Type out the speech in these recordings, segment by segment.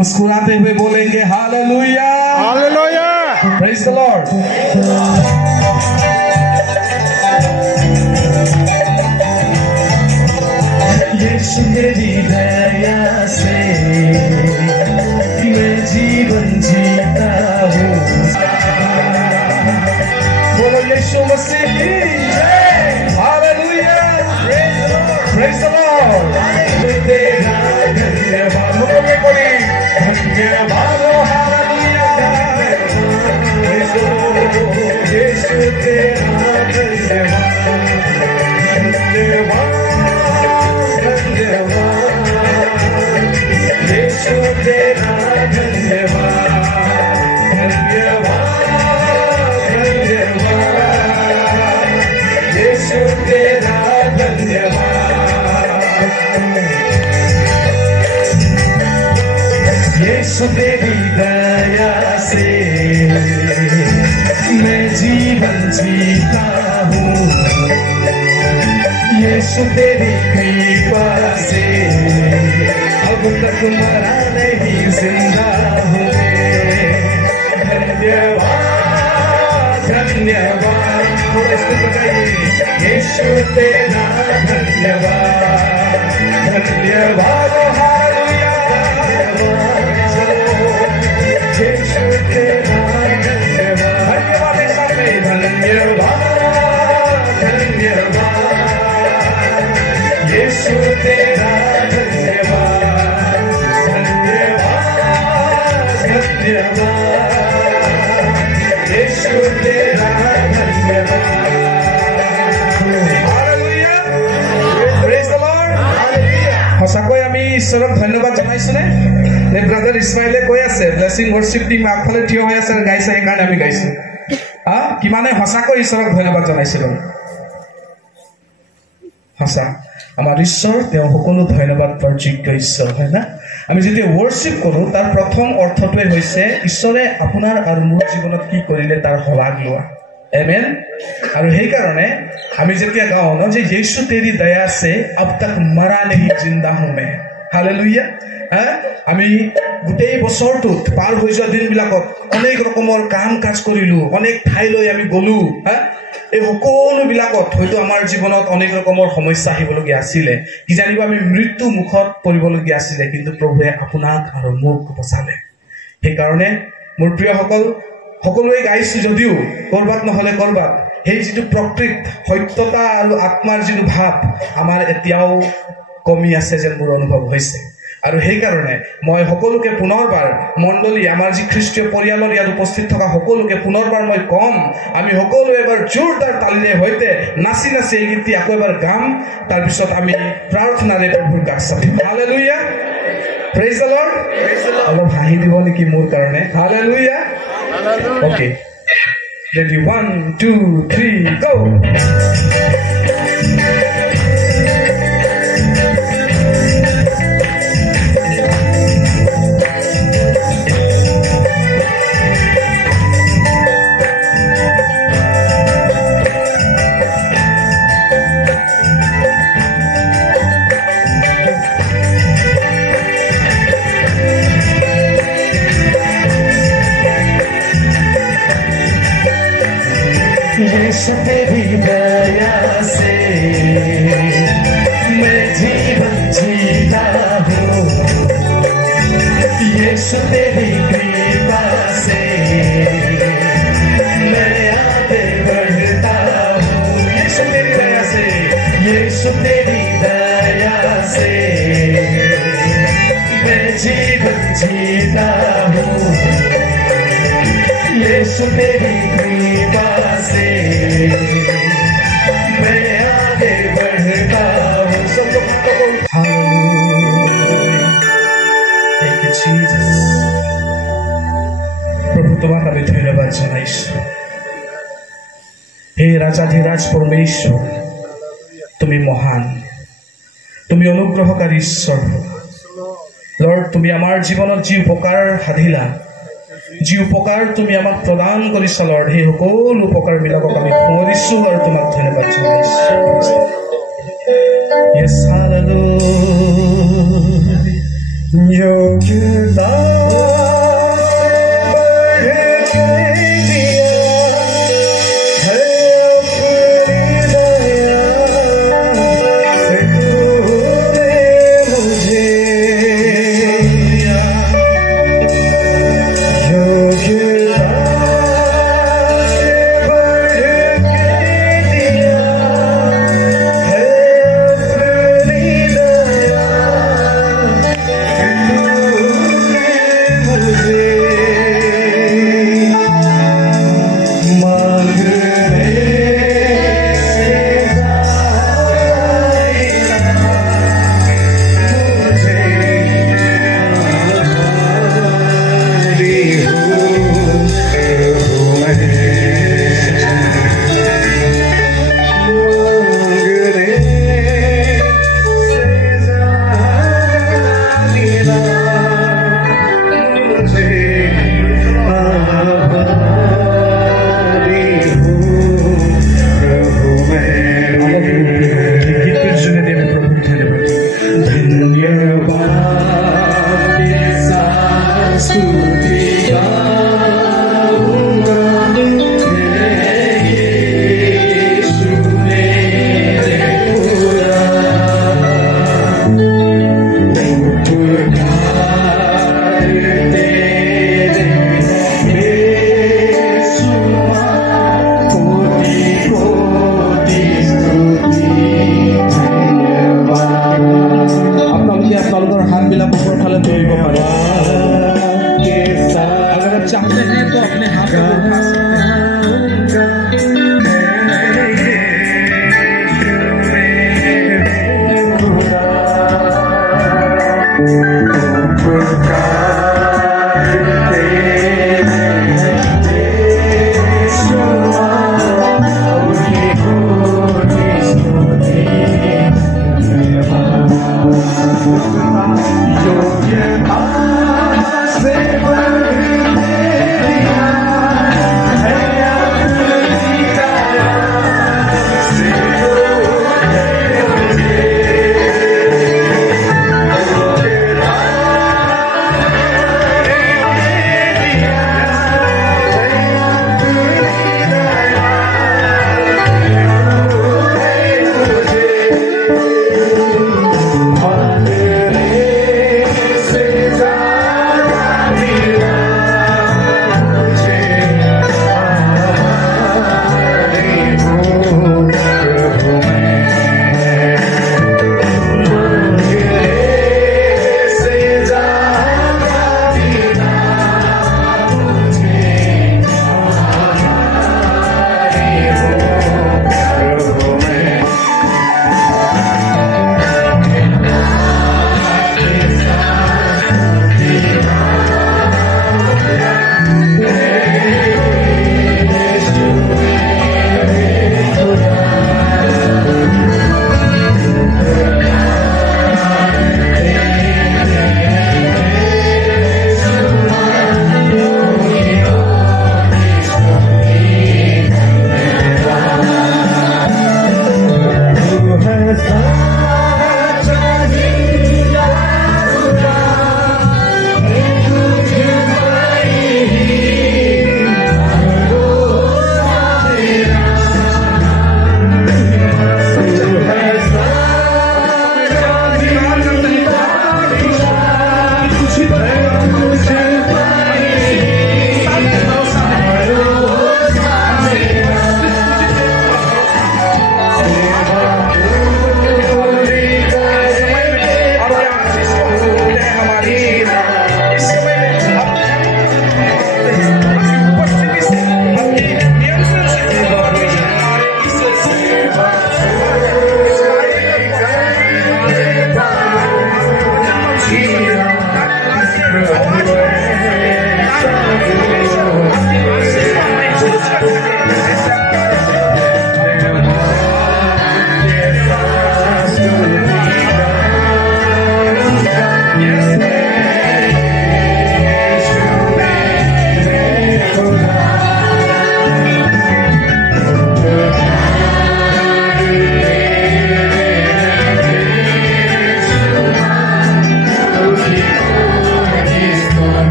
मुस्कुराते हुए बोलेंगे hallelujah hallelujah praise the lord. Yeshu तेरी दया से मैं जीवन जीता हूँ। बोलो यीशु मसीह की जय हालेलुया प्रेज द लॉर्ड। तेरा धन्यवाद मुझे कोई धन्यवाद हालेलुया यीशु तेरा धन्यवाद यीशु तेरा धन्यवाद यीशु तेरा धन्यवाद यीशु तेरी दया से मैं जीवन जीता हूँ। यीशु तेरी कृपा से अब तक मरा नहीं जिंदा हूँ। धन्यवाद धन्यवाद यीशु तेरा धन्यवाद धन्यवाद हालेलुया यीशु तेरा धन्यवाद धन्यवाद धन्यवाद यीशु तेरा धन्यवाद धन्यवाद धन्यवाद यीशु तेरा धन्यवाद हालेलुया प्रेज द लॉर्ड সঁচাকৈ আমি ঈশ্বৰক ধন্যবাদ জনাইছোনে নে ব্ৰাদাৰ ইছমাইলে কৈ আছে ব্লেছিং worship টিম আগফালে থিয় হৈ আছে গাইছে সেইকাৰণে আমি গাইছো কিমানে সঁচাকৈ ঈশ্বৰক ধন্যবাদ জনাইছিল সঁচা আমাৰ ঈশ্বৰ তেওঁ সকলো ধন্যবাদ যোগ্য ঈশ্বৰ হয় না। আমি যেতিয়া worship কৰো তাৰ প্ৰথম অৰ্থটোৱে হৈছে ঈশ্বৰে আপোনাৰ আৰু মোৰ জীৱনত কি কৰিলে তাৰ শলাগ লোৱা আমেন। আৰু সেই কাৰণে আমি যেতিয়া গাওঁ ন যে यीशु तेरी दया से अब तक मरा नहीं जिंदा हूं मैं हालेलुया। আমি গোটেই বছৰটোত পাৰ হৈ যোৱা দিনবিলাকত অনেক ৰকমৰ কাম কাজ কৰিলো অনেক ঠাইলৈ আমি গলো এই সকলোবিলাকত হয়তো আমাৰ জীৱনত অনেক ৰকমৰ সমস্যা আহিবলগীয়া আছিলে কি জানিব আমি মৃত্যু মুখত পৰিবলগীয়া আছিলে কিন্তু প্ৰভুৱে আপোনাক আৰু মোক বচালে। সেইকাৰণে মোৰ প্ৰিয়সকল সকলোৱে গাইছো যদিও কৰবাত নহলে কৰবাত সেই যিটো প্ৰকৃত সত্যতা আৰু আত্মাৰ যিটো ভাৱ আমাৰ এতিয়াও কমি আছে যেন মোৰ অনুভৱ হৈছে। আৰু সেই কাৰণে মই সকলোকে পুনৰবাৰ মণ্ডলী আমাৰ যি খ্ৰীষ্টীয় পৰিয়ালৰ ইয়াত উপস্থিত থকা সকলোকে পুনৰবাৰ মই কম আমি সকলো এবাৰ জোৰদাৰ তালিৰে সৈতে নাচি নাচি এই গীতটি আকৌ এবাৰ গাম তাৰপিছত আমি প্ৰাৰ্থনাৰে প্ৰভুৰ কাষ চাপিম হালেলুয়া প্ৰেজ দ্য লৰ্ড। অলপ হাঁহি দিব নেকি মোৰ কাৰণে হালেলুয়া ওকে ৰেডি 1 2 3 গো। यीशु तेरी दया से मैं जीवन जीता हूँ। यीशु तेरी कृपा से मैं आगे बढ़ता हूँ। यीशु तेरी दया से यीशु तेरी दया से मैं जीवन जीता हूँ। यीशु तेरी कृपा से मैं आगे बढ़ता हूँ। सब लोग थैंक यू जीसस। प्रभु তোমাক আমি ধন্যবাদ জানাইছো হে ৰাজাধিৰাজ পৰমেশ্বৰ তুমি মহান তুমি অনুগ্ৰহকাৰী ঈশ্বৰ লৰ্ড তুমি আমাৰ জীৱনত যি উপকাৰ সাধিলা যি উপকাৰ তুমি আমাক প্ৰদান কৰিছা লৰ্ড সেই সকলো উপকাৰবিলাকক আমি সোঁৱৰিছো আৰু তোমাক ধন্যবাদ জনাইছো। Yes, hallelujah. योग्यता से बढ़ के दिया है अपनी दया से तूने मुझे योग्यता से बढ़ के दिया है अपनी दया अगर आप चाहते हैं तो अपने हाथ को उठा सकते हैं।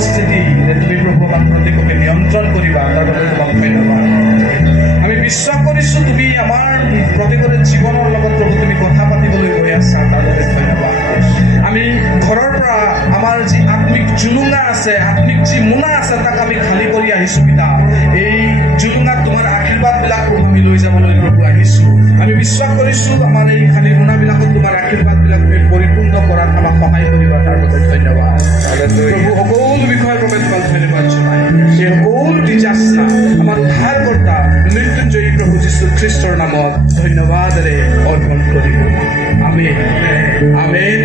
উপস্থিতি যে তুমি প্ৰভু আমাক প্ৰত্যেককে নিয়ন্ত্ৰণ কৰিবা তাৰ বাবে তোমাক ধন্যবাদ। আমি বিশ্বাস কৰিছোঁ তুমি আমাৰ প্ৰত্যেকৰে জীৱনৰ লগত প্ৰভু তুমি কথা পাতিবলৈ গৈ আছা তাৰ বাবে ধন্যবাদ। আমি ঘৰৰ পৰা আমাৰ যি আত্মিক জুলুঙা আছে, আত্মিক যি মোনা আছে তাক আমি খালী কৰি আহিছোঁ পিতা। এই জুলুঙাত তোমাৰ আশীৰ্বাদবিলাক আমি লৈ যাবলৈ প্ৰভু আহিছোঁ। আমি বিশ্বাস কৰিছোঁ আমাৰ এই খালী মোনাবিলাকত তোমাৰ আশীৰ্বাদবিলাক তুমি পৰিপূৰ্ণ কৰাত আমাক সহায় কৰিবা তাৰ বাবে ধন্যবাদ। প্ৰভু সকলো বিষয়ৰ বাবে তোমাক ধন্যবাদ জনাই সেই সকলো দিজাস্তা আমাৰ উদ্ধাৰকৰ্তা মৃত্যুঞ্জয়ী প্ৰভু যীশু খ্ৰীষ্টৰ নামত ধন্যবাদেৰে অৰ্পণ কৰিলোঁ। Amen amen.